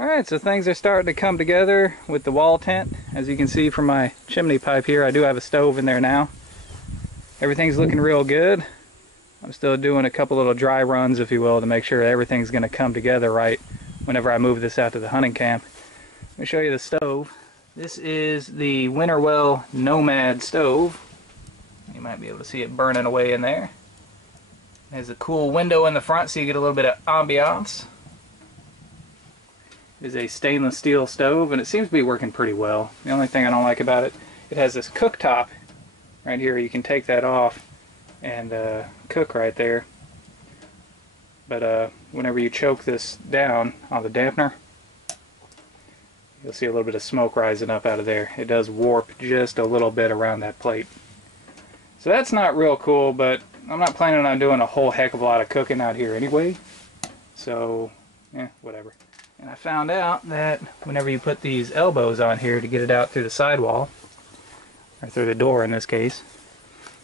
Alright, so things are starting to come together with the wall tent. As you can see from my chimney pipe here, I do have a stove in there now. Everything's looking real good. I'm still doing a couple little dry runs, if you will, to make sure everything's going to come together right whenever I move this out to the hunting camp. Let me show you the stove. This is the Winnerwell Nomad stove. You might be able to see it burning away in there. There's a cool window in the front so you get a little bit of ambiance. It is a stainless steel stove and it seems to be working pretty well. The only thing I don't like about it, it has this cooktop right here. You can take that off and cook right there. But whenever you choke this down on the dampener, you'll see a little bit of smoke rising up out of there. It does warp just a little bit around that plate. So that's not real cool, but I'm not planning on doing a whole heck of a lot of cooking out here anyway. So, yeah, whatever. And I found out that whenever you put these elbows on here to get it out through the sidewall, or through the door in this case,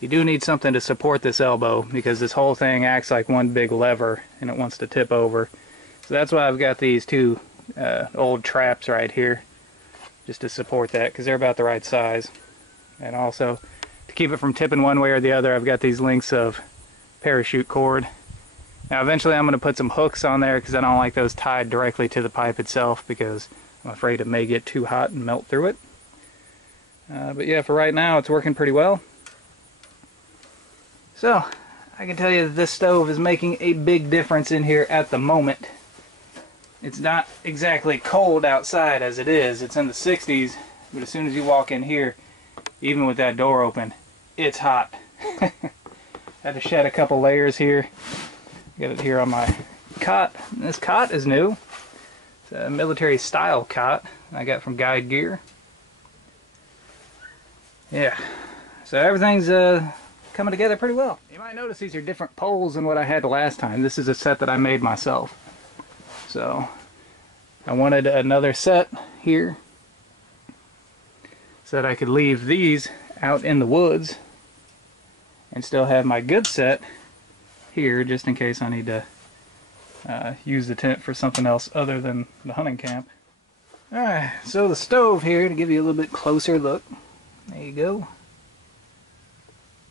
you do need something to support this elbow because this whole thing acts like one big lever and it wants to tip over. So that's why I've got these two old traps right here, just to support that because they're about the right size. And also, to keep it from tipping one way or the other, I've got these lengths of parachute cord. Now eventually I'm going to put some hooks on there because I don't like those tied directly to the pipe itself because I'm afraid it may get too hot and melt through it. But yeah, for right now it's working pretty well. So, I can tell you that this stove is making a big difference in here at the moment. It's not exactly cold outside as it is. It's in the 60s, but as soon as you walk in here, even with that door open, it's hot. Had to shed a couple layers here. Got it here on my cot. This cot is new. It's a military style cot I got from Guide Gear. Yeah, so everything's coming together pretty well. You might notice these are different poles than what I had last time. This is a set that I made myself. So I wanted another set here so that I could leave these out in the woods and still have my good set here just in case I need to use the tent for something else other than the hunting camp. Alright, so the stove here, to give you a little bit closer look. There you go.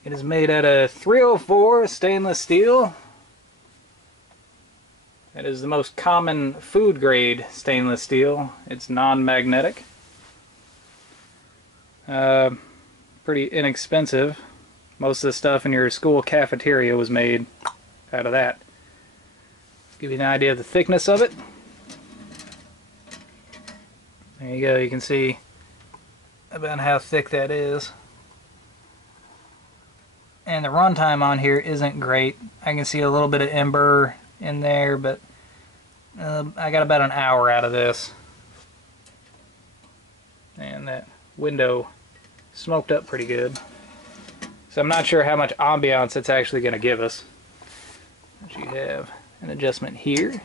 It is made out of 304 stainless steel. That is the most common food grade stainless steel. It's non-magnetic. Pretty inexpensive. Most of the stuff in your school cafeteria was made out of that. Let's give you an idea of the thickness of it. There you go, you can see about how thick that is. And the runtime on here isn't great. I can see a little bit of ember in there, but I got about an hour out of this. And that window smoked up pretty good. So I'm not sure how much ambiance it's actually going to give us. But you have an adjustment here.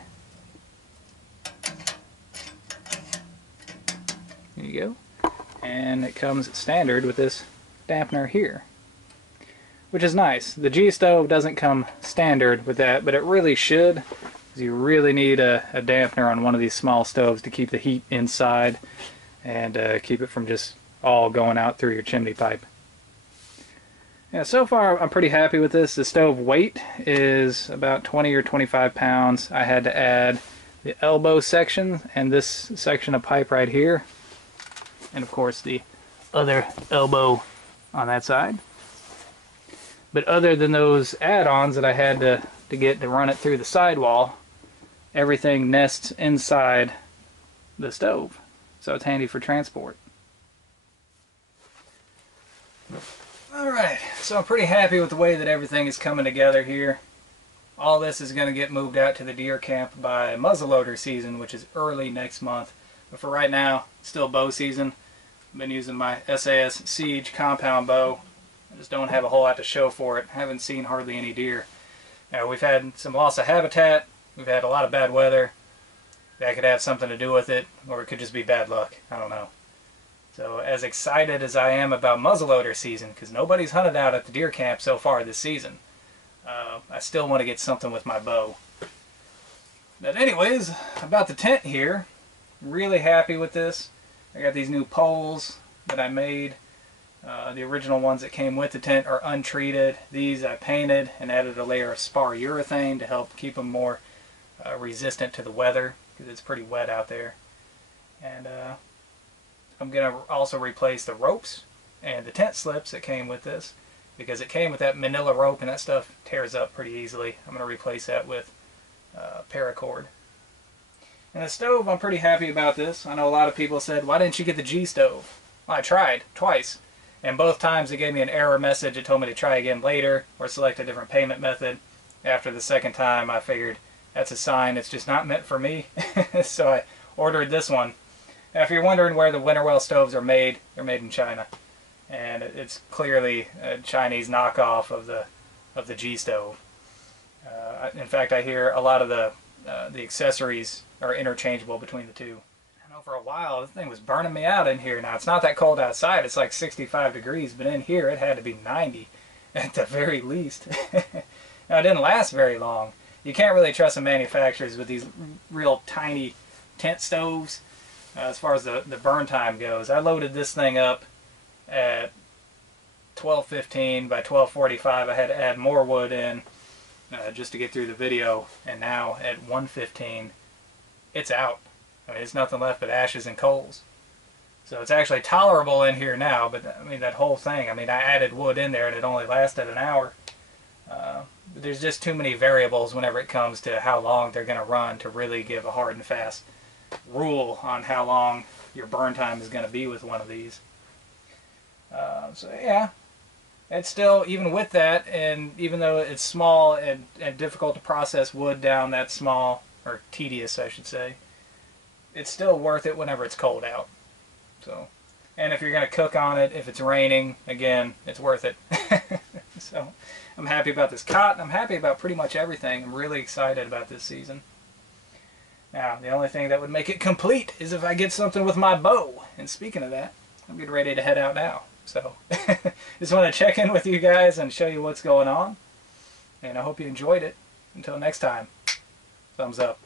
There you go. And it comes standard with this dampener here, which is nice. The G stove doesn't come standard with that, but it really should, because you really need a dampener on one of these small stoves to keep the heat inside and keep it from just all going out through your chimney pipe. Yeah, so far I'm pretty happy with this. The stove weight is about 20 or 25 pounds. I had to add the elbow section and this section of pipe right here, and of course the other elbow on that side. But other than those add-ons that I had to get to run it through the sidewall, everything nests inside the stove, so it's handy for transport. Alright, so I'm pretty happy with the way that everything is coming together here. All this is going to get moved out to the deer camp by muzzleloader season, which is early next month. But for right now, it's still bow season. I've been using my SAS Siege compound bow. I just don't have a whole lot to show for it. I haven't seen hardly any deer. Now, we've had some loss of habitat. We've had a lot of bad weather. That could have something to do with it, or it could just be bad luck. I don't know. So as excited as I am about muzzleloader season, because nobody's hunted out at the deer camp so far this season, I still want to get something with my bow. But anyways, about the tent here, Really happy with this. I got these new poles that I made. The original ones that came with the tent are untreated. These I painted and added a layer of spar urethane to help keep them more resistant to the weather, because it's pretty wet out there. And I'm going to also replace the ropes and the tent slips that came with this, because it came with that manila rope and that stuff tears up pretty easily. I'm going to replace that with paracord. And the stove, I'm pretty happy about this. I know a lot of people said, why didn't you get the G stove? Well, I tried twice, and both times it gave me an error message. It told me to try again later or select a different payment method. After the second time, I figured that's a sign it's just not meant for me. So I ordered this one. Now, if you're wondering where the Winnerwell stoves are made, they're made in China, and it's clearly a Chinese knockoff of the G stove. In fact, I hear a lot of the accessories are interchangeable between the two. I know for a while this thing was burning me out in here. Now, it's not that cold outside, it's like 65 degrees, but in here it had to be 90 at the very least. Now, it didn't last very long. You can't really trust the manufacturers with these real tiny tent stoves as far as the burn time goes. I loaded this thing up at 12:15. By 12:45 I had to add more wood in just to get through the video, and now at 1:15 it's out. I mean, it's nothing left but ashes and coals. So it's actually tolerable in here now, but I mean, that whole thing, I mean, I added wood in there and it only lasted an hour. But there's just too many variables whenever it comes to how long they're going to run to really give a hard and fast rule on how long your burn time is going to be with one of these. So yeah, it's still, even with that, and even though it's small and difficult to process wood down that small, or tedious I should say, it's still worth it whenever it's cold out. So, and if you're going to cook on it, if it's raining, again, it's worth it. So I'm happy about this cot. I'm happy about pretty much everything. I'm really excited about this season. Now, the only thing that would make it complete is if I get something with my bow. And speaking of that, I'm getting ready to head out now. So, just want to check in with you guys and show you what's going on. And I hope you enjoyed it. Until next time, thumbs up.